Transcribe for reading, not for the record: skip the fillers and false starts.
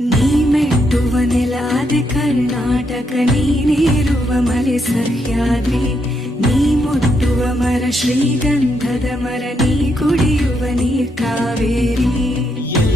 ನೀ ಮೆಟ್ಟುವ ನೆಲಾದೆ ಕರ್ನಾಟಕ, ನೀನೇರುವ ಮಲೆ ಸಹ್ಯಾದ್ರಿ, ನೀ ಮುಟ್ಟುವ ಮರ ಶ್ರೀಗಂಧದ ಮರ, ನೀ ಕುಡಿಯುವ ನೀರ್ ಕಾವೇರಿ.